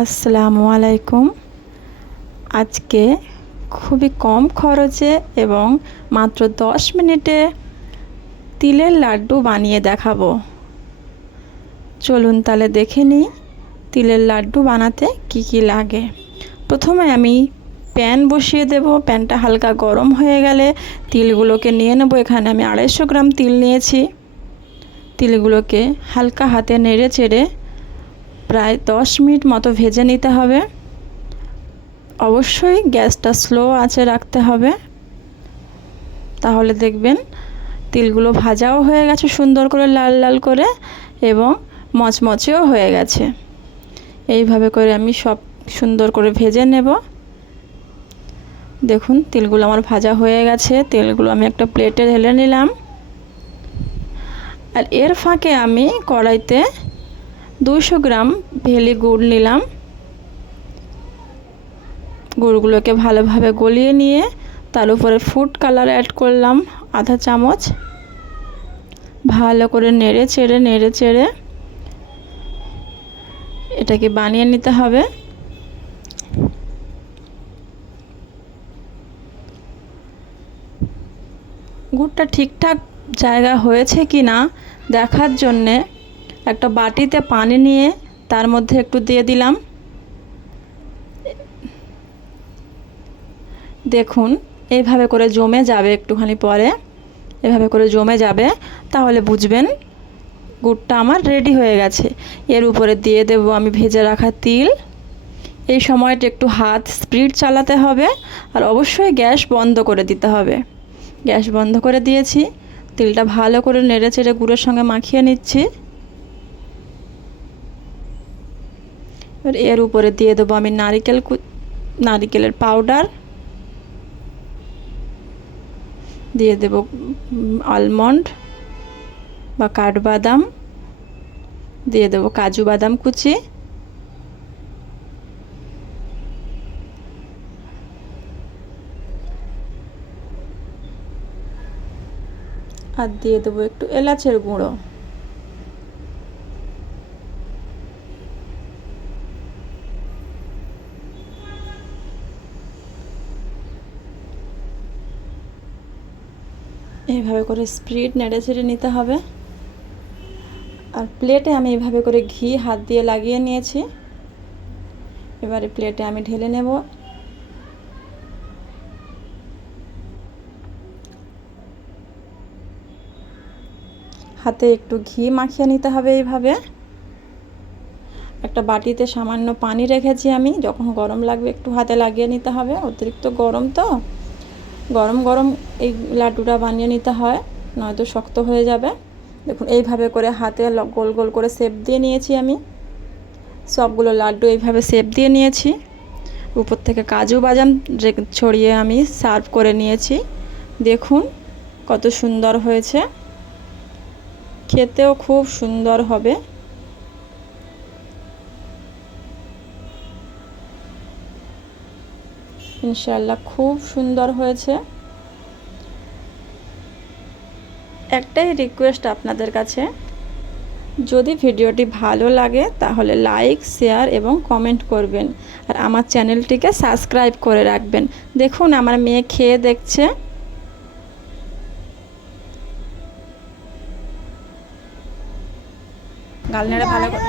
আসসালামু আলাইকুম। আজকে খুবই কম খরচে এবং মাত্র 10 মিনিটে তিলের লাড্ডু বানিয়ে দেখাবো। চলুন তাহলে দেখে নিই তিলের লাড্ডু বানাতে কি কি লাগে। প্রথমে আমি প্যান বসিয়ে দেব। প্যানটা হালকা গরম হয়ে গেলে তিলগুলোকে নিয়ে নেব। এখানে আমি 250 গ্রাম তিল নিয়েছি। তিলগুলোকে হালকা হাতে নেড়ে চেড়ে প্রায় 10 মিনিট মতো ভেজে নিতে হবে। অবশ্যই গ্যাসটা স্লো আঁচে রাখতে হবে, তাহলে দেখবেন তিলগুলো ভাজাও হয়ে গেছে সুন্দর করে লাল লাল করে এবং মচমচেও হয়ে গেছে। এইভাবে করে আমি সব সুন্দর করে ভেজে নেব। দেখুন তিলগুলো আমার ভাজা হয়ে গেছে। তেলগুলো আমি একটা প্লেটে ঢেলে নিলাম। আর এর ফাঁকে আমি কড়াইতে 200 গ্রাম ভেলি গুড় নিলাম। গুড়গুলোকে ভালোভাবে গলিয়ে নিয়ে তার উপরে ফুড কালার অ্যাড করলাম আধা চামচ। ভালো করে নেড়ে চেড়ে এটাকে বানিয়ে নিতে হবে। গুড়টা ঠিকঠাক জায়গা হয়েছে কি না দেখার জন্যে একটা বাটিতে পানি নিয়ে তার মধ্যে একটু দিয়ে দিলাম। দেখুন এইভাবে করে জমে যাবে, একটুখানি পরে এভাবে করে জমে যাবে, তাহলে বুঝবেন গুড়টা আমার রেডি হয়ে গেছে। এর উপরে দিয়ে দেব আমি ভেজে রাখা তিল। এই সময়টা একটু হাত স্পিড চালাতে হবে আর অবশ্যই গ্যাস বন্ধ করে দিতে হবে। গ্যাস বন্ধ করে দিয়েছি। তিলটা ভালো করে নেড়ে চেড়ে গুড়ের সঙ্গে মাখিয়ে নিচ্ছি। এর উপরে দিয়ে দেবো আমি নারিকেলের পাউডার, দিয়ে দেব আলমন্ড বা কাঠবাদাম, দিয়ে দেব কাজু বাদাম কুচি, আর দিয়ে দেবো একটু এলাচের গুঁড়ো। এইভাবে করে স্প্রিড নেড়ে ছেড়ে নিতে হবে। আর প্লেটে আমি এইভাবে করে ঘি হাত দিয়ে লাগিয়ে নিয়েছি। এবারে প্লেটে আমি ঢেলে নেব। হাতে একটু ঘি মাখিয়ে নিতে হবে। এইভাবে একটা বাটিতে সামান্য পানি রেখেছি আমি, যখন গরম লাগবে একটু হাতে লাগিয়ে নিতে হবে। অতিরিক্ত গরম তো, গরম গরম এই লাড্ডুটা বানিয়ে নিতে হয়, নয়তো শক্ত হয়ে যাবে। দেখুন এইভাবে করে হাতে গোল গোল করে শেপ দিয়ে নিয়েছি আমি। সবগুলো লাড্ডু এইভাবে শেপ দিয়ে নিয়েছি। উপর থেকে কাজু বাদাম ছড়িয়ে আমি সার্ভ করে নিয়েছি। দেখুন কত সুন্দর হয়েছে, খেতেও খুব সুন্দর হবে। ইনশাআল্লাহ খুব সুন্দর হয়েছে। একটাই রিকোয়েস্ট আপনাদের কাছে, যদি ভিডিওটি ভালো লাগে তাহলে লাইক, শেয়ার এবং কমেন্ট করবেন আর আমার চ্যানেলটিকে সাবস্ক্রাইব করে রাখবেন। দেখুন আমার মেয়ে খেয়ে দেখছে। গাল নেড়ে ভালো করে